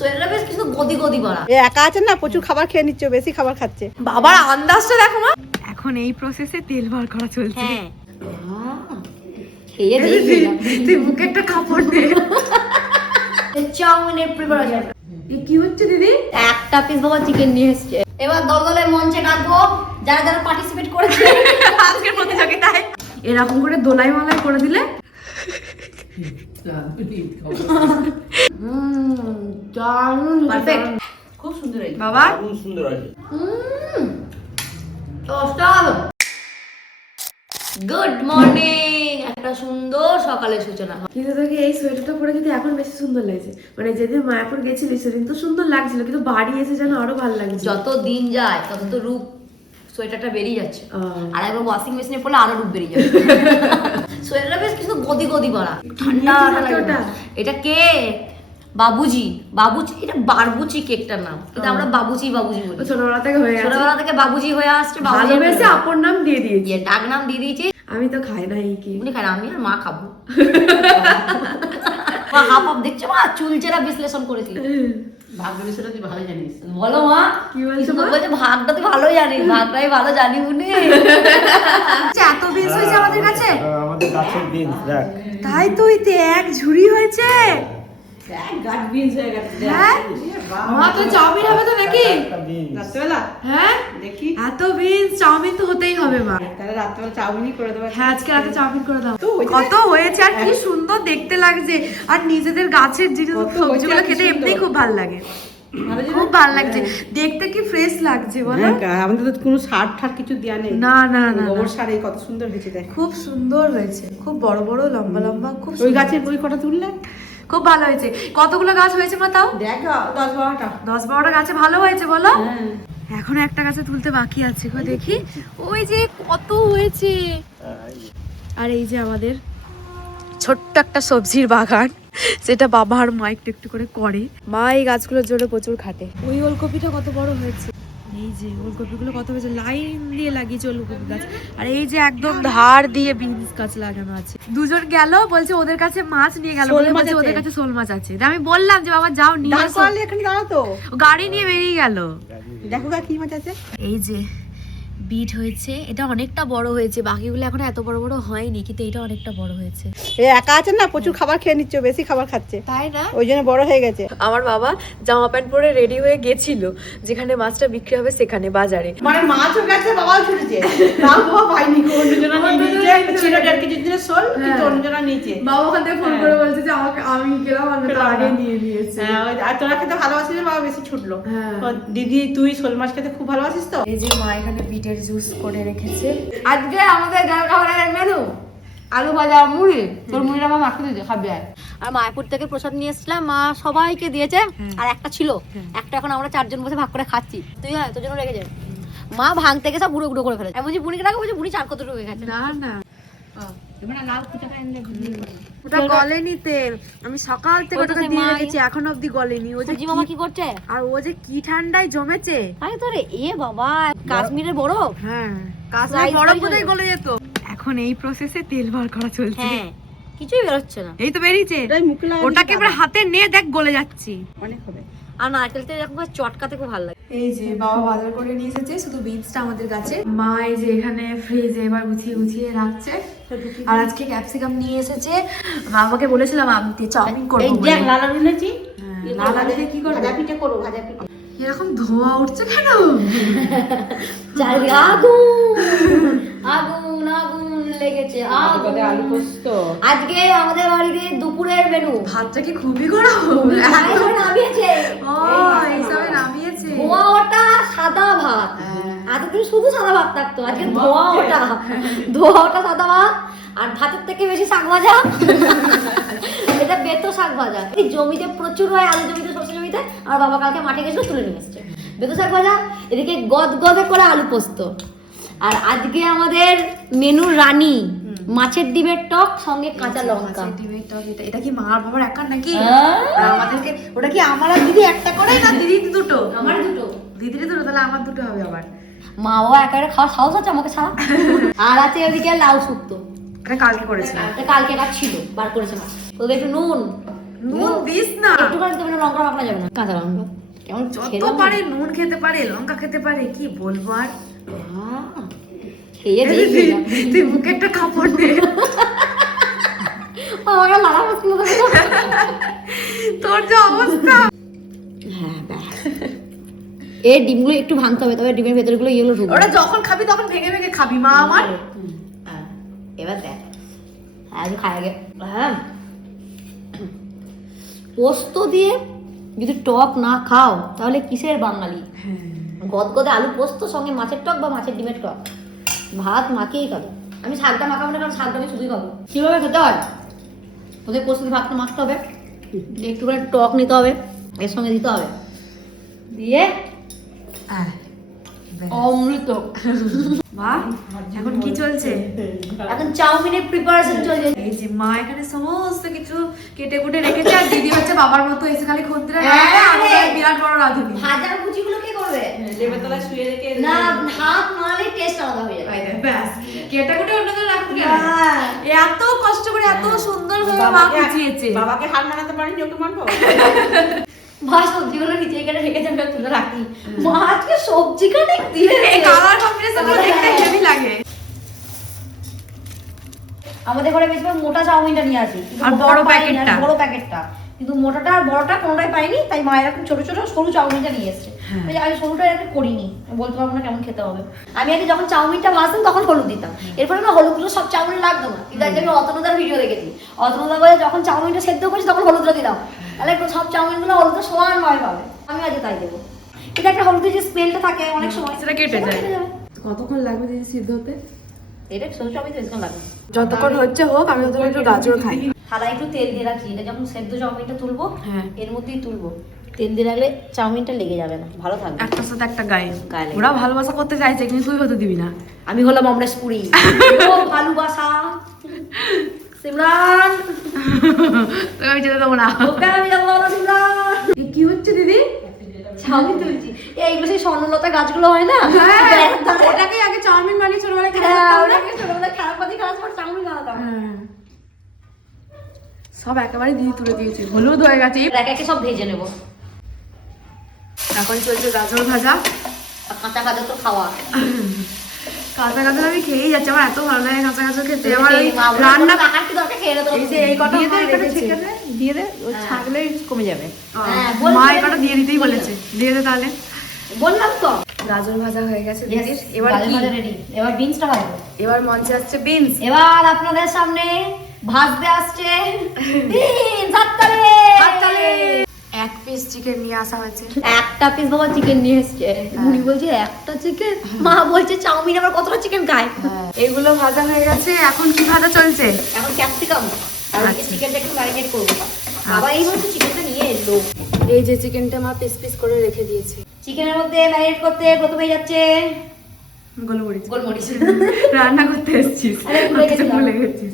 সোয়েটারটা বেশ কিন্তু গদি গদি বাড়া। একা আছে না, প্রচুর খাবার খেয়ে নিচ্ছে, বেশি খাবার খাচ্ছে। বাবার আন্দাজটা দেখো মা। এখন এই প্রসেসে তেল বার করা চলছে। হ্যাঁ খেয়ে দেখি তুই মুখে একটা কাপড় দে। চাউমিনের প্রিপারেশন কি হচ্ছে দিদি? একটা পিস বাবা চিকেন নিয়ে এসেছে। এবার দলদলে মঞ্চে ডাকবো যারা যারা পার্টিসিপেট করেছে আজকের প্রতিযোগিতায়। এরকম করে দোলাই মালাই করে দিলে পারফেক্ট। খুব সুন্দর হয়েছে বাবা। খুব সুন্দর আছে। গুড মর্নিং, একটা সুন্দর সকালের সূচনা। কিন্তু তোকে এই সোয়েটারটা পরে কিন্তু এখন বেশি সুন্দর লাগছে। মানে যেদিন মায়াপুর গেছিলি সেদিন তো সুন্দর লাগছিল, কিন্তু বাড়ি এসে যেন আরো ভালো লাগছে। যত দিন যায় তত তো রূপ সোয়েটারটা বেরিয়ে যাচ্ছে। আর একবার ওয়াশিং মেশিনে পড়লে আরো রূপ বেরিয়ে যাবে। সোয়েটারটা বেশ কিন্তু গদি গদি বাড়া, ঠান্ডা ঠান্ডা। এটা কে? বাবুজি। বাবুজি, এটা বারবুচি কেকটার নাম, কিন্তু আমরা বাবুচি বাবুজি বলি। ছোটবেলা থেকে হয়ে গেছে, ছোটবেলা থেকে বাবুজি হয়ে আসছে। ভালোবেসে আপন নাম দিয়ে দিয়েছি, ডাক নাম দিয়ে দিয়েছি। আমি তো খাই না এই কেক। উনি খাই না, আমি আর মা খাবো। মা হাফ হাফ দেখছো মা, চুলচেরা বিশ্লেষণ করেছি। ভাগ্য বিষয়টা তুই ভালো জানিস। বলো মা কি বলছো মা? বলছে ভাগটা তুই ভালো জানিস, ভাগটাই ভালো জানি উনি। এত বিনস হয়েছে আমাদের কাছে। আমাদের গাছের বিনস দেখ। তাই তো এতে এক ঝুড়ি হয়েছে। গাছ বিনস হয়ে গেছে। হ্যাঁ মা, তো চাউমিন হবে তো নাকি? একটা বিনস। রাত্রেবেলা হ্যাঁ দেখি, এত বিনস, চাউমিন তো হতেই হবে মা। তাহলে রাত্রেবেলা চাউমিনই করে দেবো। হ্যাঁ আজকে রাতে চাউমিন করে দাও। তো হয়েছে কত হয়েছে আর কি সুন্দর দেখতে লাগছে। আর নিজেদের গাছের জিনিস কত সবজিগুলো হয়েছে, খেতে কি এমনি সুন্দর। খুব ভালো লাগে, ভালো জিনিস? খুব ভালো লাগছে দেখতে, কি ফ্রেশ লাগছে বলো। হ্যাঁ, আমাদের তো কোনো সার ঠার কিছু দেওয়া নেই। না না না গোবর না। সার, এই কত সুন্দর হয়েছে দেখ। খুব সুন্দর হয়েছে, খুব বড় বড় লম্বা লম্বা, খুব ওই সুন্দর। গাছের বই কটা তুললে? খুব ভালো হয়েছে। কতগুলো গাছ হয়েছে মা তাও? দেখ 10-12টা। 10-12টা গাছে ভালো হয়েছে বলো। হ্যাঁ। এখন একটা গাছে তুলতে বাকি আছে গো, দেখি। ওই যে কত হয়েছে। আর এই যে আমাদের ছোট্ট একটা সবজির বাগান, সেটা বাবা আর মা একটু একটু করে করে। মা এই গাছগুলোর জন্য প্রচুর খাটে। ওই ওলকপিটা কত বড় হয়েছে, এই যে ওলকপিগুলো কত হয়েছে, লাইন দিয়ে লাগিয়েছে ওলকপি গাছ। আর এই যে একদম ধার দিয়ে বিনস গাছ লাগানো আছে। দুজন গেল, বলছে ওদের কাছে মাছ নিয়ে গেল, শোল মাছ বলছে আছে। ওদের কাছে শোল মাছ আছে। তা আমি বললাম যে বাবা যাও নিয়ে দাঁড় আসো, করালে এখানে দাঁড়াও তো। গাড়ি নিয়ে বেরিয়ে গেল। দেখো গা কি মাছ আছে। এই যে বিট হয়েছে, এটা অনেকটা বড় হয়েছে, বাকিগুলো এখন এত বড় বড় হয়নি, কিন্তু এটা অনেকটা বড় হয়েছে। একা আছে না, প্রচুর খাবার খেয়ে নিচ্ছে, বেশি খাবার খাচ্ছে, তাই না? ওই জন্য বড় হয়ে গেছে। আমার বাবা জামা প্যান্ট পরে রেডি হয়ে গেছিল যেখানে মাছটা বিক্রি হবে সেখানে, বাজারে। মানে মাছও গেছে, বাবাও ছুটেছে, তাও বাবা পাইনি। অন্যজনা নিয়ে নিয়েছে, ছিল 1.5 কেজির জন্য শোল, কিন্তু অন্যজনা নিয়েছে। বাবা ওখান থেকে ফোন করে বলছে যে আমাকে, আমি গেলাম, আমি তো আগে নিয়ে নিয়েছি। হ্যাঁ, আর তোরা খেতে ভালোবাসিস, বাবা বেশি ছুটলো। হ্যাঁ। ও, দিদি তুই শোল মাছ খেতে খুব ভালোবাসিস তো। এই যে মা এখানে বিটের জুস করে রেখেছে। আজকে আমাদের গ্রামের খাবারের মেনু আলু ভাজা, মুড়ি। তোর মুড়িটা মা মাখতে দিয়েছে, খাবি আয়। আর মায়াপুর থেকে প্রসাদ নিয়ে এসেছিলাম, মা সবাইকে দিয়েছে। আর একটা ছিল, একটা এখন আমরা 4 জন বসে ভাগ করে খাচ্ছি। তুই হ্যাঁ তোর জন্য রেখে যায়। মা ভাঙ থেকে সব গুঁড়ো গুঁড়ো করে ফেলেছে। আমি বলছি বুড়িকে রাখো, বলছি বুড়ি 4 কত হয়ে গেছে। না না, ওটা গলেনি তেল, আমি সকাল থেকে ওটা ওটাকে সেই দিয়ে মাই- রেখেছি, এখনো অব্দি গলেনি। ও যে সুজি মামা কি করছে? আর ও যে কি ঠান্ডায় জমেছে। আরে তোরে এ বাবা, কাশ্মীরের বরফ। হ্যাঁ Slice কাশ্মীর বরফ করে কোথায় দেবে। গলে যেত। এখন এই প্রসেসে তেল বার করা চলছে। হ্যাঁ, কিছুই বেরোচ্ছে না। এই তো বেরিয়েছে, এটাই মুখে লাগালে ওটাকে এবার হাতে নিয়ে দেখ গলে যাচ্ছি। অনেক হবে। আর নারকেল তেল এরকম করে চটকাতে খুব ভালো লাগে। এই যে বাবা বাজার করে নিয়ে এসেছে, শুধু বিনসটা আমাদের কাছে। মা এই যে এখানে ফ্রিজে এবার গুছিয়ে গুছিয়ে রাখছে। আর আজকে ক্যাপসিকাম নিয়ে এসেছে। বাবাকে বলেছিলাম আনতে, চাউমিন করবো এই বলে। দেখ লাল আলু এনেছি। হ্যাঁ, লাল আলু দিয়ে কি করবে? ভাজা পিঠে করবো, ভাজা পিঠে। এরকম ধোঁয়া উঠছে কেন? চারিদিকে আগুন আগুন আগুন লেগেছে, আগুন। আলু পোস্ত। আজকে আমাদের বাড়িতে দুপুরের মেনু ভাতটা কি খুবই গরম? একদম নামিয়েছে। ও এইসবে নামিয়েছে। ধোয়া ওটা সাদা ভাত। এতদিন শুধু সাদা ভাত থাকতো, আজকে ধোয়া ওটা, ধোয়া ওটা সাদা ভাত। আর ভাতের থেকে বেশি শাক ভাজা। এটা বেতো শাক ভাজা। এই জমিতে প্রচুর হয়, আলু জমিতে, সরষে জমিতে। আর বাবা কালকে মাঠে গেছিল, তুলে নিয়ে এসছে বেতো শাক ভাজা। এদিকে গদগদে করে আলু পোস্ত। আর আজকে আমাদের মেনু রানী, মাছের ডিমের টক সঙ্গে কাঁচা লঙ্কা। ডিমের টক, এটা কি মার বাবার একার নাকি? হ্যাঁ। আর আমাদেরকে ওটা কি আমার আর দিদি একটা করে, না দিদি দুটো? আমার দুটো, দিদির দুটো, তাহলে আমার দুটো হবে আবার। মা বাবা একেবারে খাওয়ার সাহস আছে আমাকে ছাড়া। আর আছে ওদিকে লাউ শুক্তো, এটা কালকে করেছিলাম। এটা কালকে ছিল, বার করেছে মা। ওদের একটু নুন, নুন দিস না। একটুখানি দেবে না, লঙ্কা মাখা যাবে না, কাঁচা লঙ্কা কেমন যত খেলাম পারে নুন খেতে পারে, লঙ্কা খেতে পারে, কি বলবো আর। খেয়ে দেখি না। তুই মুখে একটা কাপড় দে, আমাকে লাড়া মুশকিল হয়ে গেল। তোর যে অবস্থা। হ্যাঁ ব্যাস। এই ডিমগুলো একটু ভাঙতে হবে, তবে ডিমের ভেতরগুলো ইয়েগুলো ঢুকবে। ওটা যখন খাবি তখন ভেঙে ভেঙে খাবি মা আমার। হ্যাঁ, এবার দেখ আজ খায় গে। হ্যাঁ, পোস্ত দিয়ে যদি টক না খাও তাহলে কিসের বাঙালি? গদগদে আলু পোস্ত সঙ্গে মাছের টক বা মাছের ডিমের টক, ভাত মাখিয়েই খাবো। আমি শাকটা মাখাবো না, কারণ শাকটা আমি শুধুই খাবো। কিভাবে খেতে হয়? ওদের পোস্ত দিয়ে ভাতটা মাখতে হবে, একটু করে টক নিতে হবে, এর সঙ্গে দিতে হবে, দিয়ে অমৃত। মা এখন কি চলছে? এখন চাউমিনের প্রিপারেশন চলছে। এই যে মা এখানে সমস্ত কিছু কেটে কুটে রেখেছে, আর দিদি হচ্ছে বাবার মতো এসে খালি খদ্দের বিরাট বড় রাঁধুনি। ভাজার কুচিগুলো কে করবে? লেবের তলায় শুয়ে রেখে না, হাত মারলে টেস্ট আলাদা হয়ে যাবে। ব্যাস কেটে কুটে অন্যদের রাখবো কেন? এত কষ্ট করে এত সুন্দর ভাবে মা কুচিয়েছে। বাবাকে হাত মানাতে পারিনি, ওকে মানবো? মা সবজিগুলো নিচে এখানে রেখেছে, আমরা তুলে রাখি। মা আজকে সবজি কাটে দিয়ে এই কালার কম্বিনেশন গুলো দেখতে হেভি লাগে। আমাদের ঘরে বেশিরভাগ মোটা চাউমিনটা নিয়ে আসি, কিন্তু আর মোটাটা বড় পাইনি, প্যাকেটটা। আর বড় প্যাকেটটা, কিন্তু মোটাটা আর বড়টা কোনোটাই পাইনি, তাই মা এরকম ছোট ছোট সরু চাউমিনটা নিয়ে এসেছে। ওই যে আমি সরুটা এরকম করিনি, আমি বলতে পারবো না কেমন খেতে হবে। আমি আগে যখন চাউমিনটা ভাজতাম তখন হলুদ দিতাম, এরপরে না হলুদগুলো সব চাউমিনে লাগতো না, কিন্তু আজকে আমি অতনুদার ভিডিও দেখেছি, অতনুদা বলে যখন চাউমিনটা সেদ্ধ করছি তখন হলুদটা দিলাম, তাহলে সব চাউমিনগুলো হলুদটা সমান ভাবে পাবে। আমি আজকে তাই দেবো। কিন্তু একটা হলুদের যে স্মেলটা থাকে অনেক সময় সেটা কেটে যায়। যাবে। কতক্ষণ লাগবে দিদি সিদ্ধ হতে? এটা সরু চাউমিন তো বেশিক্ষণ লাগবে। যতক্ষণ হচ্ছে হোক, আমি ততক্ষণ একটু গাজর খাই। থালায় একটু তেল দিয়ে রাখছি, এটা যখন সেদ্ধ চাউমিনটা তুলবো হ্যাঁ। এর মধ্যেই তুলবো, তেল দিয়ে রাখলে চাউমিনটা লেগে যাবে না, ভালো থাকবে। একটার সাথে একটা গায়ে গায়ে লেগে ওরা ভালোবাসা করতে চাইছে, কিন্তু তুই হতে দিবি না। আমি হলাম অমরেশপুরি। ও ভালোবাসা সিমরান, তোকে আমি যেতে দেবো না। ওকে আমি যাবো না সিমরান। এ কি হচ্ছে দিদি? চাউমিন তুলছি। এইগুলো সেই স্বর্ণলতা গাছগুলো হয় না, ওটাকে আগে চাউমিন বানিয়ে ছোটবেলায় খেতে হ্যাঁ, দিতাম না? ওটাকে ছোটবেলায় খারাপ পাতি খারাপ সময় চাউমিন বানাতাম। হ্যাঁ। সব একেবারে দিদি তুলে দিয়েছে, হলুদ হয়ে গেছে। এক একে সব ভেজে নেবো। এখন চলছে গাজর ভাজা। আর কাঁচা কাঁচা তো খাওয়া। কাঁচা গাজর আমি খেয়েই যাচ্ছি, আমার এত ভালো লাগে কাঁচা গাজর খেতে। আমার ওই মা বলে, রান্না কাকার কি দরকার, খেয়ে নেবো। এই যে এই কটা দিয়ে দে, মা এখানে রেখেছে। ছেঁকে দে, দিয়ে দে, ও ছাগলেই কমে যাবে। হ্যাঁ, বলছি, মা এই কটা দিয়ে দিতেই বলেছে, দিয়ে দে তাহলে। বললাম তো। গাজর ভাজা হয়ে গেছে Yes, দিদির। এবার গাজর কি? ভাজা ready। এবার বিনসটা ভাজবো। এবার মঞ্চে আসছে বিনস। এবার আপনাদের সামনে ভাজতে আসছে বিনস। হাততালি। এক পিস চিকেন নিয়ে আসা হয়েছে। একটা পিস বাবা চিকেন নিয়ে এসছে। মুনি বলছে একটা চিকেন, মা বলছে চাউমিন আবার কতটা চিকেন খায়। এগুলো ভাজা হয়ে গেছে, এখন কি ভাজা চলছে? এখন ক্যাপসিকাম আর আচ্ছা। চিকেনটা একটু ম্যারিনেট করবো। বাবা এই বলছে চিকেনটা নিয়ে এলো। এই যে চিকেনটা মা পিস পিস করে রেখে দিয়েছে। চিকেনের মধ্যে ম্যারিনেট করতে প্রথমে যাচ্ছে গোলমরিচ। গোলমরিচ। রান্না করতে এসেছিস, আরে ভুলে গেছিলাম। ভুলে গেছিস।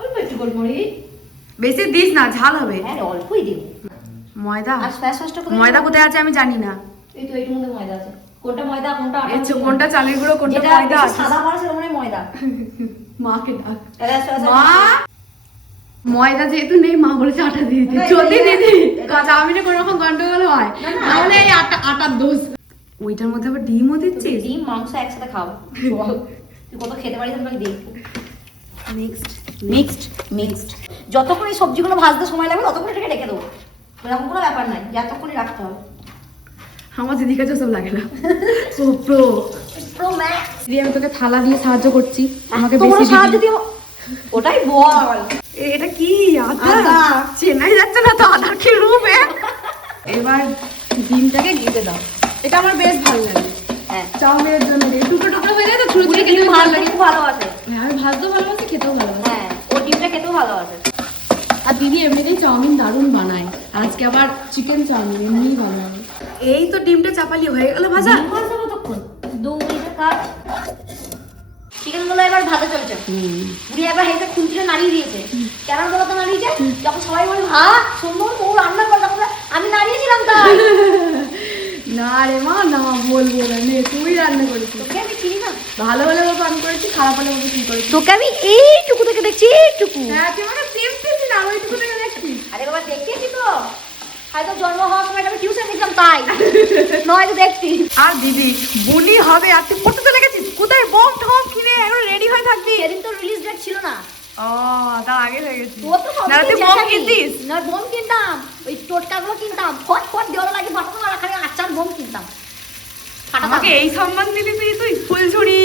অল্প একটু গোলমরিচ। বেশি দিস না, ঝাল হবে। হ্যাঁ অল্পই দিব। ময়দা, আর সয়া সসটা কোথায়? ময়দা কোথায় আছে আমি জানি না। এই তো এইটার মধ্যে ময়দা আছে। কোনটা ময়দা কোনটা আটা? এর কোনটা চালের গুঁড়ো কোনটা যেটা ময়দা বেশি আছে। সাদা বড় সেটা মনে হয় ময়দা। মাকে ডাক। এটা সয়া সস। মা, ময়দা যেহেতু নেই মা বলেছে আটা দিয়ে দিতে। না, যদি এটা- দিদি চাউমিনে কোনো রকম গন্ডগোল হয় না, না। তাহলে এই আটার দোষ। ওইটার মধ্যে আবার ডিমও দিচ্ছিস? ডিম মাংস একসাথে খাও। তুই কত খেতে পারিস আমি দেখবো। মিক্সড যতক্ষণ এই সবজিগুলো ভাজতে সময় লাগবে ততক্ষণ এটাকে রেখে দেবো। এরকম কোনো ব্যাপার নাই, যতক্ষণই রাখতে হবে। আমার দিদির কাছে সব লাগে না। ও প্রো। Pro max. দিদি আমি তোকে থালা দিয়ে সাহায্য করছি, আমাকে তোমরা বেশি সাহায্য দিবি। দিও। ওটাই বল। এটা কি আদা? আদা। চেনাই যাচ্ছে না তো আদার কি রূপে। এবার ডিমটাকে গেঁথে দাও, এটা আমার বেশ ভালো লাগে। হ্যাঁ, চাউমিনের জন্য দিয়ে টুকরো টুকরো হয়ে যায় তো, ছুঁড়ে ছুঁড়ে ডিম খেতে ভালো ভাজতে লাগে। খুব ভালোবাসে। হ্যাঁ, আমি ভাজতেও ভালোবাসি, খেতেও ভালোবাসি। হ্যাঁ, ও ডিমটা খেতেও ভালোবাসে। আর দিদি এমনিতেই চাউমিন দারুণ বানায়, আজকে আবার চিকেন চাউমিন এমনিই ভালো হবে। এই তো ডিমটা চাপালি হয়ে গেল ভাজা। ডিম ভাজতে কতক্ষণ? 2 মিনিটের কাজ। চিকেন গুলো এবার ভাজা চলছে। বুড়ি একবার হেঁটে খুন্তিটা নাড়িয়ে দিয়েছে। কেন বলো তো নাড়িয়েছে? যখন সবাই বলে ভাত সুন্দর ও রান্না করে তখন বলে, আমি নাড়িয়েছিলাম তাই। না রে মা, না বলবো না, নে তুই রান্না করেছিস। তোকে আমি চিনি না। ভালো হলে বাবা আমি করেছি, খারাপ হলে বাবা তুই করেছিস। তোকে আমি এইটুকু থেকে দেখছি, এইটুকু। হ্যাঁ, তুই মানে প্রেম পেয়েছিস না, ওইটুকু থেকে দেখছিস। আরে বাবা দেখতেছি তো, হয়তো জন্ম হওয়ার সময় আমি টিউশন দিতাম তাই নয়তো দেখতি। আর দিদি বলি হবে, আর তুই পড়তে চলে গেছিস কোথায়? বম ঠম কিনে এখন রেডি হয়ে থাকবি। সেদিন তো রিলিজ ডেট ছিল না। ও তার আগে হয়ে গেছি। তোর তো না তুই বম কিনতিস? না বম কিনতাম, ওই টোটকাগুলো কিনতাম, ফট ফট দেওয়ার লাগে ফাটাতাম, আর এখানে আচার বম কিনতাম। আমাকে এই সম্মান দিলি তুই ফুলঝুরি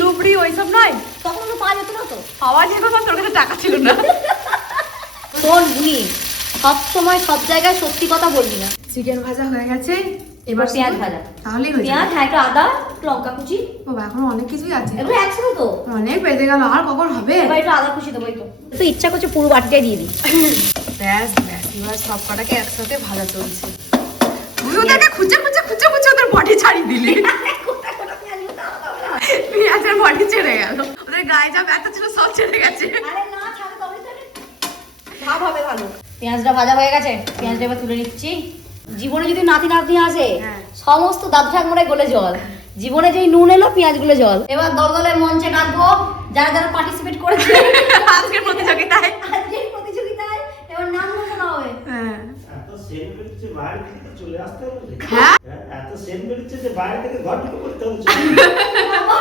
টুবড়ি ওইসব নয়? তখন তো পাওয়া যেত না তো। পাওয়া যেত না, তোর কাছে টাকা ছিল না। শোন বুনি, সব সময় সব জায়গায় সত্যি কথা বলবি না। চিকেন ভাজা হয়ে গেছে, এবার পেঁয়াজ ভাজা, তাহলেই হয়ে যাবে। পেঁয়াজ, হ্যাঁ একটু আদা, একটু লঙ্কা কুচি, বাবা এখন অনেক কিছুই আছে, এগুলো একসাথে তো অনেক বেজে গেল, আর কখন হবে? এবার একটু আদা কুচি দেবো। তো ইচ্ছা করছে পুরো বাটিটাই দিয়ে দিই। ব্যাস ব্যাস, এবার সব কটাকে একসাথে ভাজা চলছে। তুই ওদেরকে খুঁজে ওদের বডি ছাড়িয়ে দিলি। পেঁয়াজের বডি ছেড়ে গেল, ওদের গায়ে যা ব্যথা ছিল সব ছেড়ে গেছে। আরে না ছাড়ো, তবে তো ভাব হবে ভালো। পেঁয়াজটা ভাজা হয়ে গেছে, পেঁয়াজটা এবার তুলে নিচ্ছি। জীবনে যদি নাতি নাতনি আসে, হ্যাঁ। সমস্ত দাদু ঠাকুমারাই গলে জল। জীবনে যেই নুন এলো, পেঁয়াজ গুলো জল। এবার দলদলে মঞ্চে ডাকবো যারা যারা পার্টিসিপেট করেছে আজকের প্রতিযোগিতায়। আজকের প্রতিযোগিতায়। এবার নাম ঘোষণা হবে। হ্যাঁ এত সেন্ট বেরোচ্ছে বাইরে থেকে চলে আসতে হবে। হ্যাঁ? এত সেন্ট বেরোচ্ছে যে বাইরে থেকে ঘর ঢুকে পড়তে হবে। বাবা,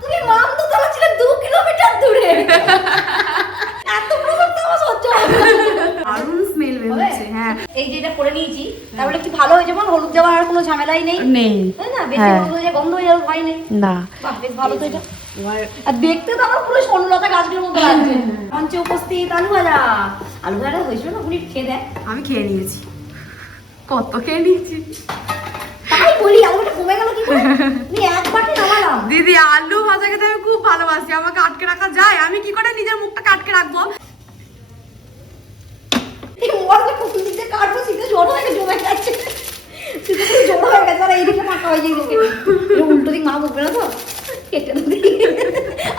তুমি মামদোতলা ছিল 2 কিলোমিটার দূরে। এত প্রশংসা আমার সহ্য হবে না। দারুণ স্মেল বেরোচ্ছে। হ্যাঁ এই যে এটা করে নিয়েছি, তাহলে কি ভালো হয়ে যাবে, হলুদ দেওয়ার আর কোনো ঝামেলাই নেই, নেই। তাই না? বেশি হ্যাঁ। হলুদ হয়ে যায়, গন্ধ হয়ে যাবে, ভয় নেই। না বাহ, বেশ ভালো তো এটা। এবার আর দেখতে তো আমার পুরো স্বর্ণলতা গাছগুলোর মতো লাগছে। মঞ্চে উপস্থিত আলু ভাজা। আলু ভাজা হয়েছিল না, উনি খেয়ে দেয়। আমি খেয়ে নিয়েছি, কত খেয়ে নিয়েছি। তাই বলি, আলুটা কমে গেল কি করে? আমি এক বাটি নামালাম। দিদি আলু ভাজা খেতে আমি খুব ভালোবাসি, আমাকে আটকে রাখা যায়? আমি কি করে নিজের মুখটাকে আটকে রাখবো? এই মোবাইলটা কোন দিক দিয়ে কাটবো, শীতে জড়ো হয়ে জমে গেছে। শীতে পুরো জড়ো হয়ে গেছে, আর এইদিকে ফাঁকা হয়ে যায়, এইদিকে। এরকম উল্টো দিক মা মুখবে না তো? কেটে দিই।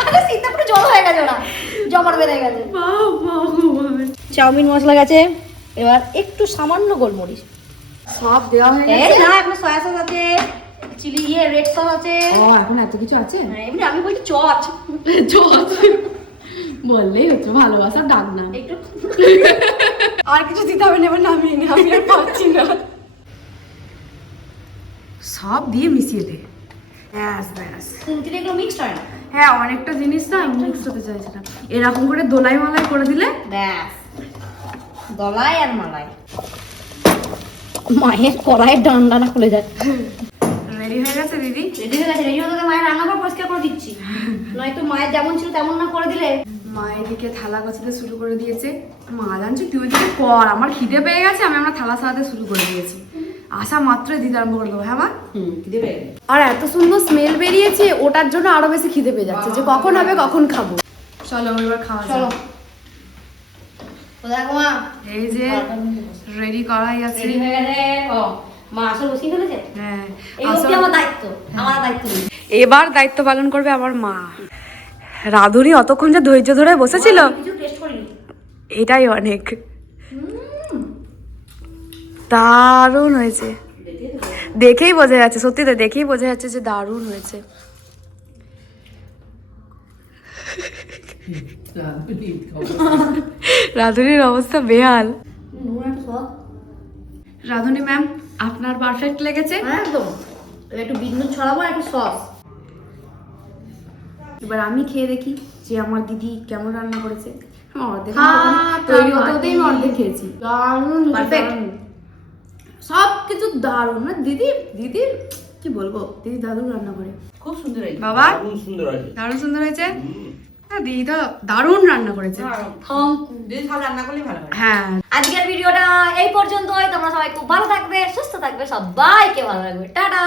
আরে শীতে পুরো জড়ো হয়ে গেছে, ওরা জমাট বেঁধে গেছে। চাউমিন মশলা গেছে, এবার একটু সামান্য গোলমরিচ। সব দেওয়া হয়ে এই গেছে। না, এখন সয়া সস আছে, চিলি রেড সস আছে। ও এখন এত কিছু আছে? হ্যাঁ, এমনি আমি বলছি চপ বললেই হচ্ছে, ভালোবাসার ডাক নাম। একটু। আর কিছু দিতে হবে না, এবার নামিয়ে নি, আমি আর পাচ্ছি না। সব দিয়ে মিশিয়ে দে, ব্যাস ব্যাস। তিনটে এগুলো মিক্সড হয় না। হ্যাঁ অনেকটা জিনিস না মিক্স হতে চাইছে না, এরকম করে দোলাই মালাই করে দিলে ব্যাস, দলাই আর মালাই। মায়ের কড়াইয়ের ডান্ডা না খুলে যায়। রেডি হয়ে গেছে দিদি। রেডি হয়ে গেছে, রেডি হতে মায়ের রান্নাঘর পরিষ্কার করে দিচ্ছি, নয়তো মায়ের যেমন ছিল তেমন না করে দিলে। মা এদিকে থালা গোছাতে শুরু করে দিয়েছে। মা জানছি তুই ওইদিকে কর, আমার খিদে পেয়ে গেছে, আমি আমরা থালা সাজাতে শুরু করে দিয়েছি। আসা মাত্রই দিতে আরম্ভ করে দেবো। হ্যাঁ মা? দেবে। আর এত সুন্দর স্মেল বেরিয়েছে, ওটার জন্য আরো বেশি খিদে পেয়ে যাচ্ছে, যে কখন হবে কখন খাবো। চলো এবার খাওয়া চলো। যাক। তো দেখো মা, এই যে রেডি করাই আছে। রেডি হয়ে গেছে। ও মা আসল বসিয়ে ফেলেছে। হ্যাঁ এই হচ্ছে আমার দায়িত্ব, আমার দায়িত্ব নেই। এবার দায়িত্ব পালন করবে আমার মা। রাধুনি অতক্ষণ যে ধৈর্য ধরে বসেছিল, আমি কিছু টেস্ট করিনি। এটাই অনেক। দারুণ হয়েছে, দেখেই বোঝা যাচ্ছে, সত্যি তো দেখেই বোঝা যাচ্ছে যে দারুণ হয়েছে। রাধুনির অবস্থা বেহাল। নুন একটু সস। রাধুনি ম্যাম আপনার পারফেক্ট লেগেছে। হ্যাঁ একদম। এবার একটু বিট নুন ছড়াবো, আর একটু সস। এবার আমি খেয়ে দেখি যে আমার দিদি কেমন রান্না করেছে। আমার অর্ধেক হাত তৈরি হতে হতেই আমি অর্ধেক খেয়েছি। দারুণ Perfect. সব কিছু দারুণ না দিদির কি বলবো, দিদি দারুণ রান্না করে। খুব সুন্দর হয়েছে বাবা দারুণ সুন্দর আছে। দারুণ সুন্দর হয়েছে। হ্যাঁ দিদি তো দারুণ রান্না করেছে। দিদি সব রান্না করলেই ভালো হয়। হ্যাঁ আজকের ভিডিওটা এই পর্যন্তই। তোমরা সবাই খুব ভালো থাকবে, সুস্থ থাকবে, সবাইকে ভালো রাখবে। টাটা।